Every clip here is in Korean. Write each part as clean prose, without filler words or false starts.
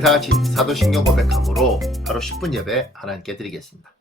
우리 다같이 사도신경 고백함으로 바로 10분 예배 하나님께 드리겠습니다.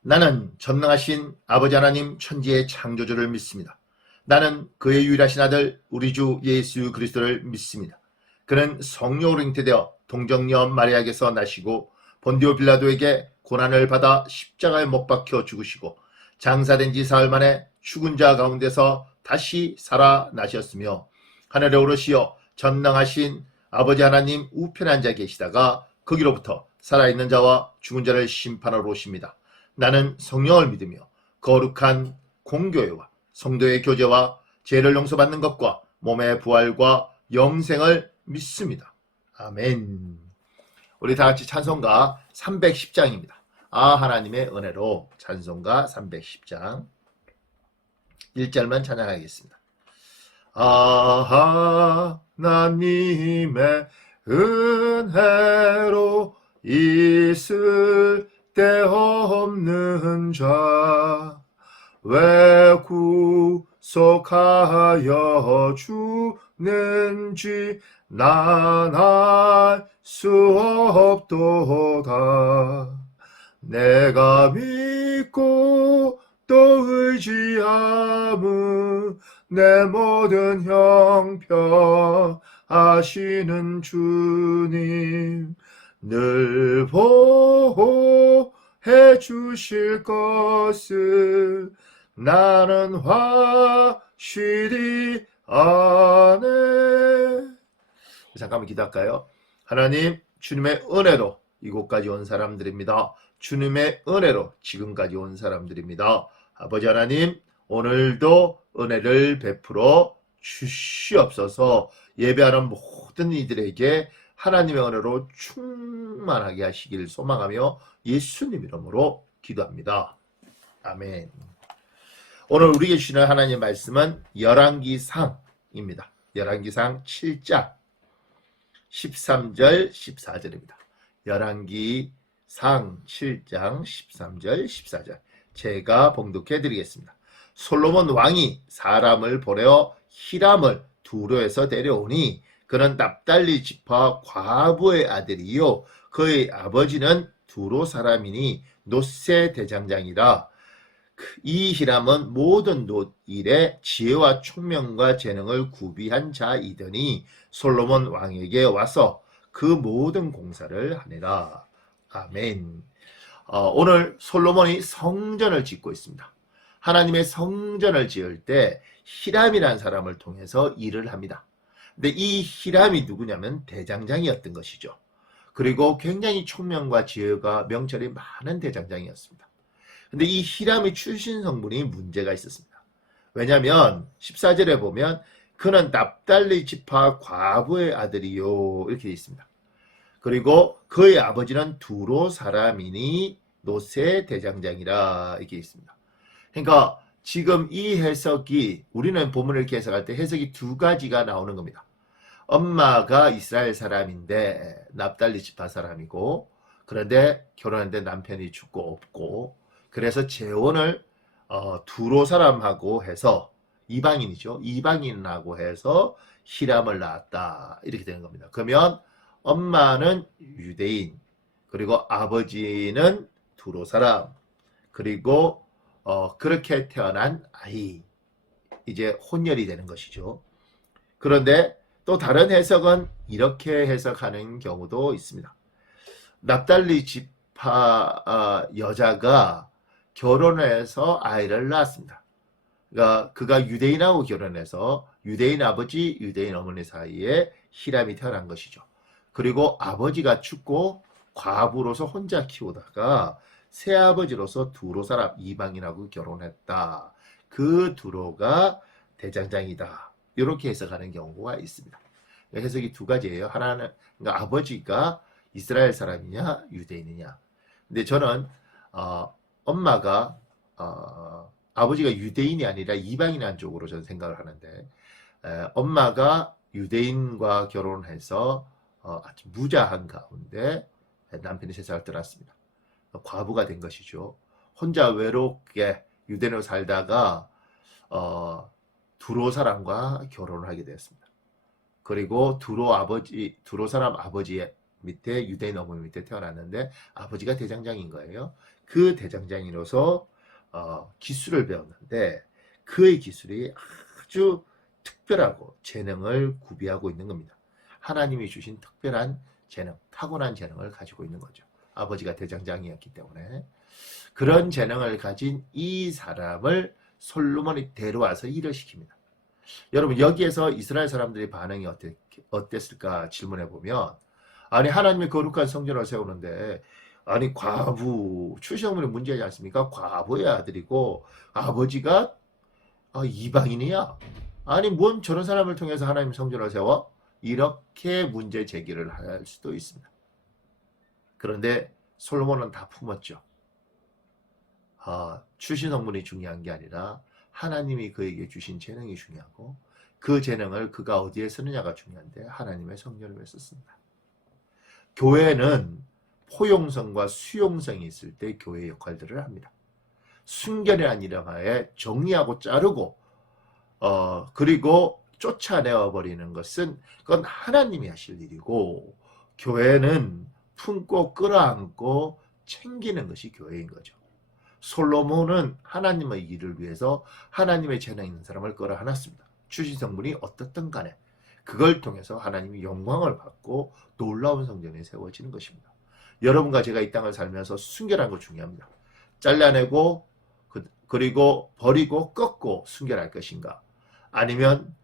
나는 전능하신 아버지 하나님 천지의 창조주를 믿습니다. 나는 그의 유일하신 아들 우리 주 예수 그리스도를 믿습니다. 그는 성령으로 잉태되어 동정녀 마리아에게서 나시고 본디오 빌라도에게 고난을 받아 십자가에 못 박혀 죽으시고 장사된 지 사흘 만에 죽은 자 가운데서 다시 살아나셨으며 하늘에 오르시어 전능하신 아버지 하나님 우편에 앉아 계시다가 거기로부터 살아있는 자와 죽은 자를 심판하러 오십니다. 나는 성령을 믿으며 거룩한 공교회와 성도의 교제와 죄를 용서받는 것과 몸의 부활과 영생을 믿습니다. 아멘. 우리 다같이 찬송가 310장입니다. 아 하나님의 은혜로 찬송가 310장 1절만 찬양하겠습니다. 아 하나님의 은혜로 있을 데 없는 자 왜 구속하여 주는지 난 알 수 없도다. 내가 믿고 또 의지함은 내 모든 형편 아시는 주님 늘 보호해 주실 것을 나는 확실히 아네. 잠깐만 기도할까요? 하나님, 주님의 은혜로 이곳까지 온 사람들입니다. 주님의 은혜로 지금까지 온 사람들입니다. 아버지 하나님, 오늘도 은혜를 베풀어 주시옵소서. 예배하는 모든 이들에게 하나님의 은혜로 충만하게 하시길 소망하며 예수님 이름으로 기도합니다. 아멘. 오늘 우리에게 주시는 하나님의 말씀은 열왕기상입니다. 열왕기상 7장 13절 14절입니다. 열왕기상 7장 13절 14절 제가 봉독해 드리겠습니다. 솔로몬 왕이 사람을 보내어 히람을 두로에서 데려오니 그는 납달리 지파 과부의 아들이요 그의 아버지는 두로 사람이니 놋세 대장장이라. 이 히람은 모든 놋일에 지혜와 총명과 재능을 구비한 자이더니 솔로몬 왕에게 와서 그 모든 공사를 하니라. 아멘. 오늘 솔로몬이 성전을 짓고 있습니다. 하나님의 성전을 지을 때 히람이라는 사람을 통해서 일을 합니다. 근데 이 히람이 누구냐면 대장장이었던 것이죠. 그리고 굉장히 총명과 지혜가 명철이 많은 대장장이었습니다. 근데 이 히람의 출신 성분이 문제가 있었습니다. 왜냐하면 14절에 보면 그는 납달리 지파 과부의 아들이요 이렇게 되어 있습니다. 그리고 그의 아버지는 두로 사람이니 놋세 대장장이라 이렇게 있습니다. 그러니까 지금 이 해석이 우리는 본문을 이렇게 해석할 때 해석이 두 가지가 나오는 겁니다. 엄마가 이스라엘 사람인데 납달리 지파 사람이고 그런데 결혼했는데 남편이 죽고 없고 그래서 재혼을 두로 사람하고 해서 이방인이죠. 이방인하고 해서 히람을 낳았다. 이렇게 되는 겁니다. 그러면 엄마는 유대인 그리고 아버지는 두로 사람 그리고 그렇게 태어난 아이 이제 혼혈이 되는 것이죠. 그런데 또 다른 해석은 이렇게 해석하는 경우도 있습니다. 납달리 지파 여자가 결혼해서 아이를 낳았습니다. 그러니까 그가 유대인하고 결혼해서 유대인 아버지, 유대인 어머니 사이에 히람이 태어난 것이죠. 그리고 아버지가 죽고 과부로서 혼자 키우다가 새아버지로서 두로 사람 이방인하고 결혼했다. 그 두로가 대장장이다. 이렇게 해석하는 경우가 있습니다. 해석이 두 가지예요. 하나는 그러니까 아버지가 이스라엘 사람이냐 유대인이냐. 근데 저는 엄마가 아버지가 유대인이 아니라 이방인한 쪽으로 저는 생각을 하는데 엄마가 유대인과 결혼해서 아주 무자한 가운데 남편이 세상을 떠났습니다. 과부가 된 것이죠. 혼자 외롭게 유대인으로 살다가 두로 사람과 결혼을 하게 되었습니다. 그리고 두로 사람 아버지의 밑에 유대인 어머니 밑에 태어났는데 아버지가 대장장인 거예요. 그 대장장이로서 기술을 배웠는데 그의 기술이 아주 특별하고 재능을 구비하고 있는 겁니다. 하나님이 주신 특별한 재능, 타고난 재능을 가지고 있는 거죠. 아버지가 대장장이었기 때문에. 그런 재능을 가진 이 사람을 솔로몬이 데려와서 일을 시킵니다. 여러분, 여기에서 이스라엘 사람들의 반응이 어땠을까 질문해 보면, 아니 하나님의 거룩한 성전을 세우는데 아니 과부 출생물이 문제지 않습니까? 과부의 아들이고 아버지가 이방인이야. 아니 뭔 저런 사람을 통해서 하나님 성전을 세워? 이렇게 문제 제기를 할 수도 있습니다. 그런데 솔로몬은 다 품었죠. 출신 성분이 중요한 게 아니라 하나님이 그에게 주신 재능이 중요하고 그 재능을 그가 어디에 쓰느냐가 중요한데 하나님의 성전을 왜 썼습니다. 교회는 포용성과 수용성이 있을 때 교회의 역할들을 합니다. 순결이라는 이름 하에 정리하고 자르고 그리고 쫓아내어 버리는 것은 그건 하나님이 하실 일이고 교회는 품고 끌어안고 챙기는 것이 교회인 거죠. 솔로몬은 하나님의 일을 위해서 하나님의 재능 있는 사람을 끌어안았습니다. 출신 성분이 어떻든 간에 그걸 통해서 하나님이 영광을 받고 놀라운 성전이 세워지는 것입니다. 여러분과 제가 이 땅을 살면서 순결한 거 중요합니다. 잘라내고 그리고 버리고 꺾고 순결할 것인가, 아니면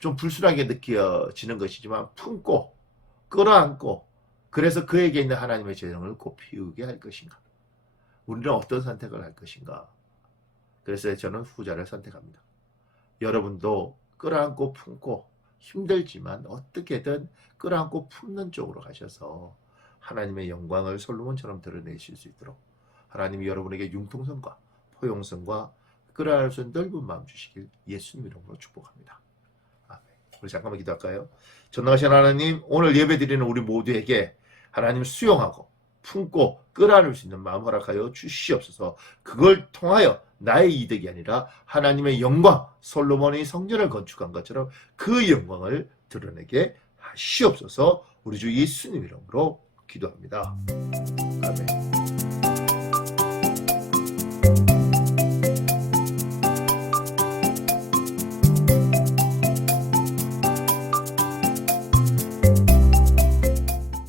좀 불순하게 느껴지는 것이지만 품고 끌어안고 그래서 그에게 있는 하나님의 재능을 꽃피우게 할 것인가, 우리는 어떤 선택을 할 것인가. 그래서 저는 후자를 선택합니다. 여러분도 끌어안고 품고 힘들지만 어떻게든 끌어안고 품는 쪽으로 가셔서 하나님의 영광을 솔로몬처럼 드러내실 수 있도록 하나님이 여러분에게 융통성과 포용성과 끌어안을 수 있는 넓은 마음 주시길 예수님 이름으로 축복합니다. 아멘. 우리 잠깐만 기도할까요? 전능하신 하나님, 오늘 예배드리는 우리 모두에게 하나님 수용하고 품고 끌어안을 수 있는 마음 허락하여 주시옵소서. 그걸 통하여 나의 이득이 아니라 하나님의 영광, 솔로몬이 성전을 건축한 것처럼 그 영광을 드러내게 하시옵소서. 우리 주 예수님 이름으로 기도합니다. 아멘.